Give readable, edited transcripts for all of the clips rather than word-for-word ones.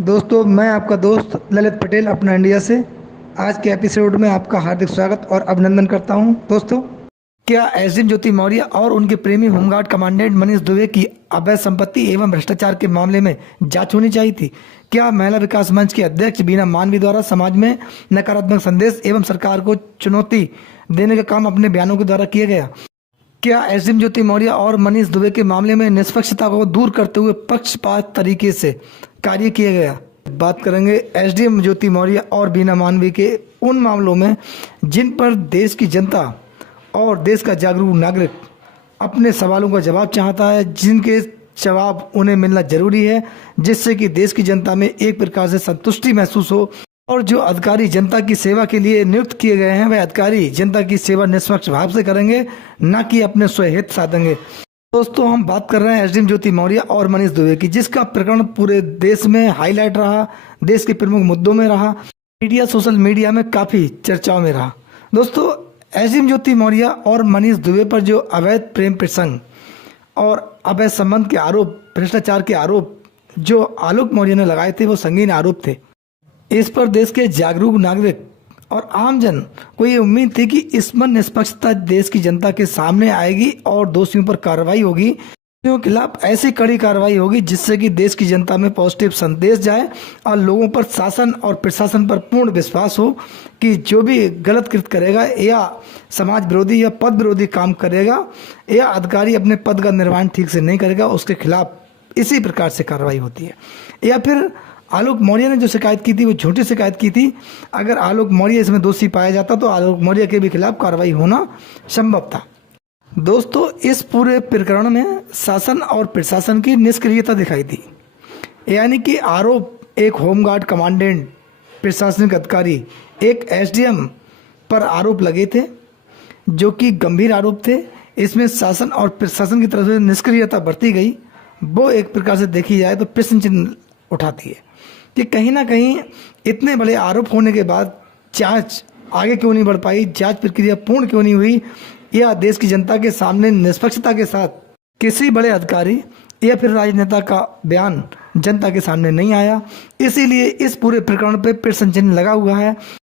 दोस्तों, मैं आपका दोस्त ललित पटेल अपना इंडिया से आज के एपिसोड में आपका हार्दिक स्वागत और अभिनंदन करता हूं। दोस्तों, क्या एसडीएम ज्योति मौर्य और उनके प्रेमी होमगार्ड कमांडेंट मनीष दुबे की अवैध संपत्ति एवं भ्रष्टाचार के मामले में जांच होनी चाहिए थी? क्या महिला विकास मंच के अध्यक्ष बीना मानवी द्वारा समाज में नकारात्मक संदेश एवं सरकार को चुनौती देने का काम अपने बयानों के द्वारा किया गया? क्या एसडीएम ज्योति मौर्य और मनीष दुबे के मामले में निष्पक्षता को दूर करते हुए पक्षपात तरीके से कार्य किया गया? बात करेंगे एसडीएम ज्योति मौर्य और बीना मानवी के उन मामलों में जिन पर देश की जनता और देश का जागरूक नागरिक अपने सवालों का जवाब चाहता है, जिनके जवाब उन्हें मिलना जरूरी है, जिससे कि देश की जनता में एक प्रकार से संतुष्टि महसूस हो और जो अधिकारी जनता की सेवा के लिए नियुक्त किए गए हैं वह अधिकारी जनता की सेवा निष्पक्ष भाव से करेंगे, न कि अपने स्वहित साधेंगे। दोस्तों, हम बात कर रहे हैं एसडीएम ज्योति मौर्य और मनीष दुबे की, जिसका प्रकरण पूरे देश में हाईलाइट रहा, देश के प्रमुख मुद्दों में रहा, मीडिया सोशल मीडिया में काफी चर्चाओं में रहा। दोस्तों, एसडीएम ज्योति मौर्य और मनीष दुबे पर जो अवैध प्रेम प्रसंग और अवैध संबंध के आरोप, भ्रष्टाचार के आरोप जो आलोक मौर्य ने लगाए थे, वो संगीन आरोप थे। इस पर देश के जागरूक नागरिक और आमजन को ये उम्मीद थी कि इसमें निष्पक्षता देश की जनता के सामने आएगी और दोषियों पर कार्रवाई होगी, दोषियों के खिलाफ ऐसी कड़ी कार्रवाई होगी जिससे कि देश की जनता में पॉजिटिव संदेश जाए और लोगों पर शासन और प्रशासन पर पूर्ण विश्वास हो कि जो भी गलत कृत करेगा या समाज विरोधी या पद विरोधी काम करेगा या अधिकारी अपने पद का निर्वहन ठीक से नहीं करेगा, उसके खिलाफ इसी प्रकार से कार्रवाई होती है। या फिर आलोक मौर्य ने जो शिकायत की थी वो झूठी शिकायत की थी। अगर आलोक मौर्य इसमें दोषी पाया जाता तो आलोक मौर्य के भी खिलाफ कार्रवाई होना संभव था। दोस्तों, इस पूरे प्रकरण में शासन और प्रशासन की निष्क्रियता दिखाई दी, यानी कि आरोप एक होमगार्ड कमांडेंट, प्रशासनिक अधिकारी, एक एसडीएम पर आरोप लगे थे जो कि गंभीर आरोप थे। इसमें शासन और प्रशासन की तरफ से निष्क्रियता बरती गई, वो एक प्रकार से देखी जाए तो प्रश्न चिन्ह उठाती है कि कहीं ना कहीं इतने बड़े आरोप होने के बाद जांच आगे क्यों नहीं बढ़ पाई, जांच प्रक्रिया पूर्ण क्यों नहीं हुई, या देश की जनता के सामने निष्पक्षता के साथ किसी बड़े अधिकारी या फिर राजनेता का बयान जनता के सामने नहीं आया। इसीलिए इस पूरे प्रकरण पे प्रश्न चिन्ह लगा हुआ है।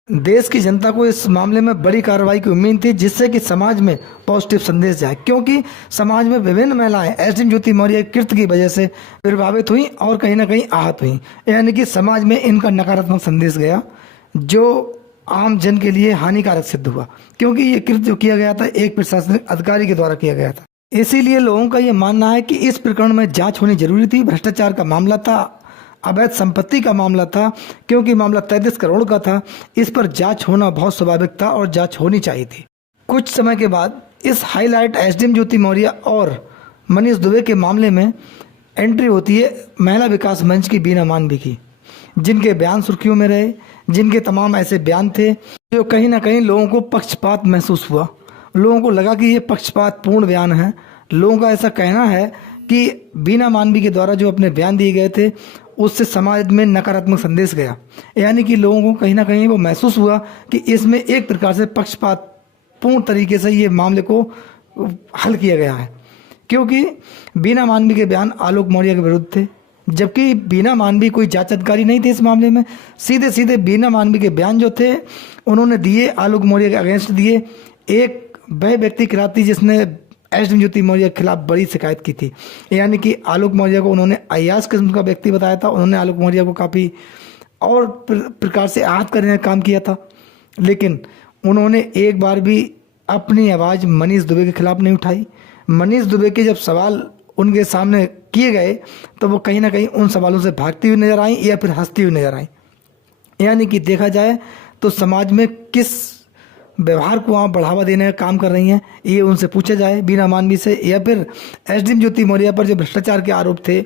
देश की जनता को इस मामले में बड़ी कार्रवाई की उम्मीद थी, जिससे कि समाज में पॉजिटिव संदेश जाए, क्योंकि समाज में विभिन्न महिलाएं एसडीएम ज्योति मौर्य कृत्य की वजह से प्रभावित हुई और कहीं ना कहीं आहत हुई, यानी कि समाज में इनका नकारात्मक संदेश गया जो आम जन के लिए हानिकारक सिद्ध हुआ, क्योंकि ये कृत्य जो किया गया था एक प्रशासनिक अधिकारी के द्वारा किया गया था। इसीलिए लोगों का ये मानना है कि इस प्रकरण में जांच होनी जरूरी थी। भ्रष्टाचार का मामला था, अवैध संपत्ति का मामला था, क्योंकि मामला 33 करोड़ का था। इस पर जांच होना बहुत स्वाभाविक था और जांच होनी चाहिए थी। कुछ समय के बाद इस हाईलाइट एसडीएम ज्योति मौर्य और मनीष दुबे के मामले में एंट्री होती है महिला विकास मंच की बीना मानवी की, जिनके बयान सुर्खियों में रहे, जिनके तमाम ऐसे बयान थे जो कहीं ना कहीं लोगों को पक्षपात महसूस हुआ। लोगों को लगा कि ये पक्षपात पूर्ण बयान है। लोगों का ऐसा कहना है कि बीना मानवी के द्वारा जो अपने बयान दिए गए थे उससे समाज में नकारात्मक संदेश गया, यानी कि लोगों को कहीं ना कहीं वो महसूस हुआ कि इसमें एक प्रकार से पक्षपात पूर्ण तरीके से ये मामले को हल किया गया है, क्योंकि बीना मानवी के बयान आलोक मौर्य के विरुद्ध थे, जबकि बीना मानवी कोई जांच अधिकारी नहीं थे इस मामले में। सीधे सीधे बीना मानवी के बयान जो थे उन्होंने दिए, आलोक मौर्य के अगेंस्ट दिए। एक वह व्यक्ति खिलाफ थी जिसने एसडीएम ज्योति मौर्य के खिलाफ बड़ी शिकायत की थी, यानी कि आलोक मौर्य को उन्होंने अयास किस्म का व्यक्ति बताया था। उन्होंने आलोक मौर्य को काफ़ी और प्रकार से आहत करने का काम किया था, लेकिन उन्होंने एक बार भी अपनी आवाज़ मनीष दुबे के खिलाफ नहीं उठाई। मनीष दुबे के जब सवाल उनके सामने किए गए तो वो कहीं ना कहीं उन सवालों से भागती हुई नजर आई या फिर हंसती हुई नजर आई। यानी कि देखा जाए तो समाज में किस व्यवहार को आप बढ़ावा देने का काम कर रही हैं, ये उनसे पूछा जाए बीना मानवी से। या फिर एसडीएम ज्योति मौर्य पर जो भ्रष्टाचार के आरोप थे,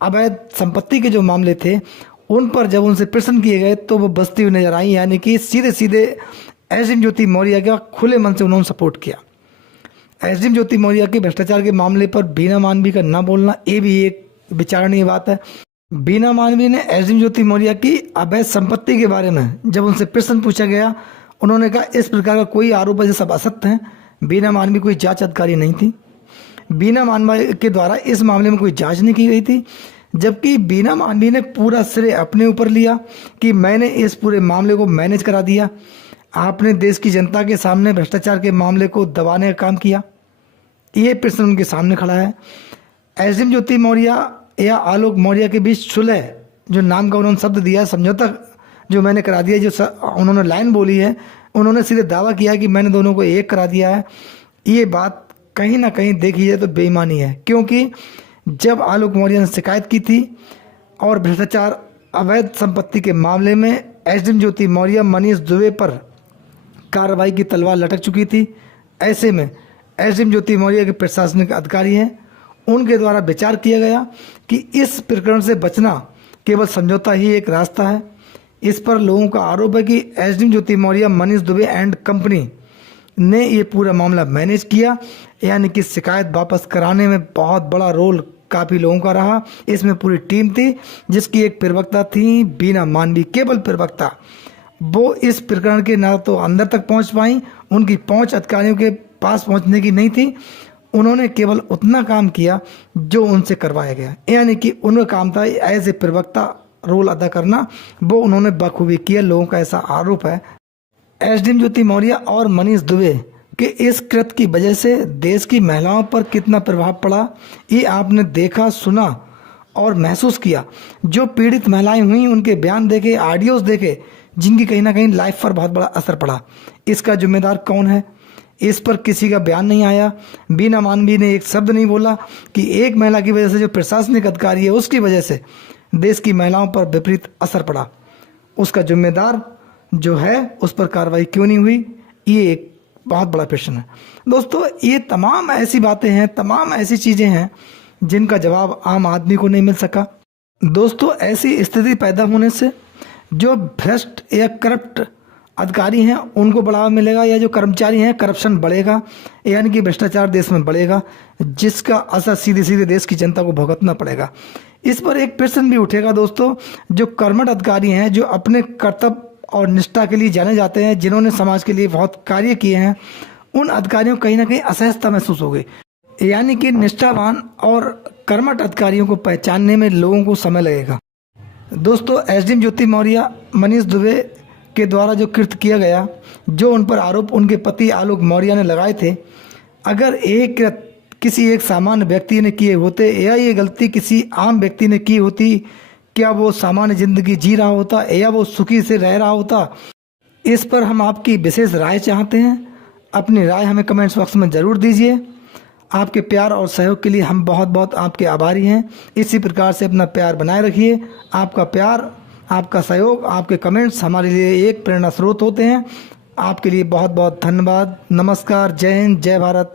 अवैध संपत्ति के जो मामले थे, उन पर जब उनसे प्रश्न किए गए तो वो बसती हुई नजर आई, यानी कि सीधे सीधे एसडीएम ज्योति मौर्य का खुले मन से उन्होंने सपोर्ट किया। एसडीएम ज्योति मौर्य के भ्रष्टाचार के मामले पर बीना मानवी का न बोलना, ये भी एक विचारणीय बात है। बीना मानवी ने एसडीएम ज्योति मौर्य की अवैध संपत्ति के बारे में जब उनसे प्रश्न पूछा गया, उन्होंने कहा इस प्रकार का कोई आरोप है जो सब असत्य हैं। बीना मानवी कोई जांच अधिकारी नहीं थी। बीना मानवी के द्वारा इस मामले में कोई जांच नहीं की गई थी। जबकि बीना मांडी ने पूरा श्रेय अपने ऊपर लिया कि मैंने इस पूरे मामले को मैनेज करा दिया। आपने देश की जनता के सामने भ्रष्टाचार के मामले को दबाने का काम किया। ये प्रश्न उनके सामने खड़ा है। एसडीएम ज्योति मौर्य या आलोक मौर्य के बीच सुलह जो नाम का उन्होंने शब्द दिया है, समझौता जो मैंने करा दिया, जो उन्होंने लाइन बोली है, उन्होंने सीधे दावा किया कि मैंने दोनों को एक करा दिया है। ये बात कहीं ना कहीं देखी जाए तो बेईमानी है, क्योंकि जब आलोक मौर्य ने शिकायत की थी और भ्रष्टाचार अवैध संपत्ति के मामले में एसडीएम ज्योति मौर्य मनीष दुबे पर कार्रवाई की तलवार लटक चुकी थी। ऐसे में एसडीएम ज्योति मौर्य के प्रशासनिक अधिकारी हैं, उनके द्वारा विचार किया गया कि इस प्रकरण से बचना केवल समझौता ही एक रास्ता है। इस पर लोगों का आरोप है कि SDM Jyoti Maurya Manish Dubey and company ने ये पूरा मामला मैनेज किया, यानी कि शिकायत वापस कराने में बहुत बड़ा रोल काफ़ी लोगों का रहा। इसमें पूरी टीम थी, जिसकी एक प्रवक्ता थी बीना मांडी, केवल प्रवक्ता। वो इस प्रकरण के ना तो अंदर तक पहुंच पाई, उनकी पहुंच अधिकारियों के पास पहुंचने की नहीं थी। उन्होंने केवल उतना काम किया जो उनसे करवाया गया, यानी कि उनका काम था एज ए प्रवक्ता रोल अदा करना। वो उन्होंने बखूबी किया, लोगों का ऐसा आरोप है। एसडीएम ज्योति मौर्य और मनीष दुबे के इस कृत्य की वजह से देश की महिलाओं पर कितना प्रभाव पड़ा, ये आपने देखा, सुना और महसूस किया। जो पीड़ित महिलाएं हुई, उनके बयान देखे, ऑडियोज देखे, जिनकी कहीं ना कहीं लाइफ पर बहुत बड़ा असर पड़ा। इसका जिम्मेदार कौन है? इस पर किसी का बयान नहीं आया। बीना मांडी ने एक शब्द नहीं बोला कि एक महिला की वजह से, जो प्रशासनिक अधिकारी है उसकी वजह से देश की महिलाओं पर विपरीत असर पड़ा। उसका जिम्मेदार जो है उस पर कार्रवाई क्यों नहीं हुई, ये एक बहुत बड़ा प्रश्न है। दोस्तों, ये तमाम ऐसी बातें हैं, तमाम ऐसी चीज़ें हैं जिनका जवाब आम आदमी को नहीं मिल सका। दोस्तों, ऐसी स्थिति पैदा होने से जो भ्रष्ट या करप्ट अधिकारी हैं उनको बढ़ावा मिलेगा, या जो कर्मचारी हैं करप्शन बढ़ेगा, यानी कि भ्रष्टाचार देश में बढ़ेगा, जिसका असर सीधे सीधे देश की जनता को भुगतना पड़ेगा। इस पर एक प्रश्न भी उठेगा दोस्तों, जो कर्मठ अधिकारी हैं, जो अपने कर्तव्य और निष्ठा के लिए जाने जाते हैं, जिन्होंने समाज के लिए बहुत कार्य किए हैं, उन अधिकारियों को कहीं ना कहीं असहजता महसूस होगी। यानी कि निष्ठावान और कर्मठ अधिकारियों को पहचानने में लोगों को समय लगेगा। दोस्तों, एसडीएम ज्योति मौर्य मनीष दुबे के द्वारा जो कृत्य किया गया, जो उन पर आरोप उनके पति आलोक मौर्य ने लगाए थे, अगर एक कृत्य किसी एक सामान्य व्यक्ति ने किए होते या ये गलती किसी आम व्यक्ति ने की होती, क्या वो सामान्य जिंदगी जी रहा होता या वो सुखी से रह रहा होता? इस पर हम आपकी विशेष राय चाहते हैं। अपनी राय हमें कमेंट्स बॉक्स में ज़रूर दीजिए। आपके प्यार और सहयोग के लिए हम बहुत बहुत आपके आभारी हैं। इसी प्रकार से अपना प्यार बनाए रखिए। आपका प्यार, आपका सहयोग, आपके कमेंट्स हमारे लिए एक प्रेरणा स्रोत होते हैं। आपके लिए बहुत बहुत धन्यवाद। नमस्कार, जय हिंद, जय भारत।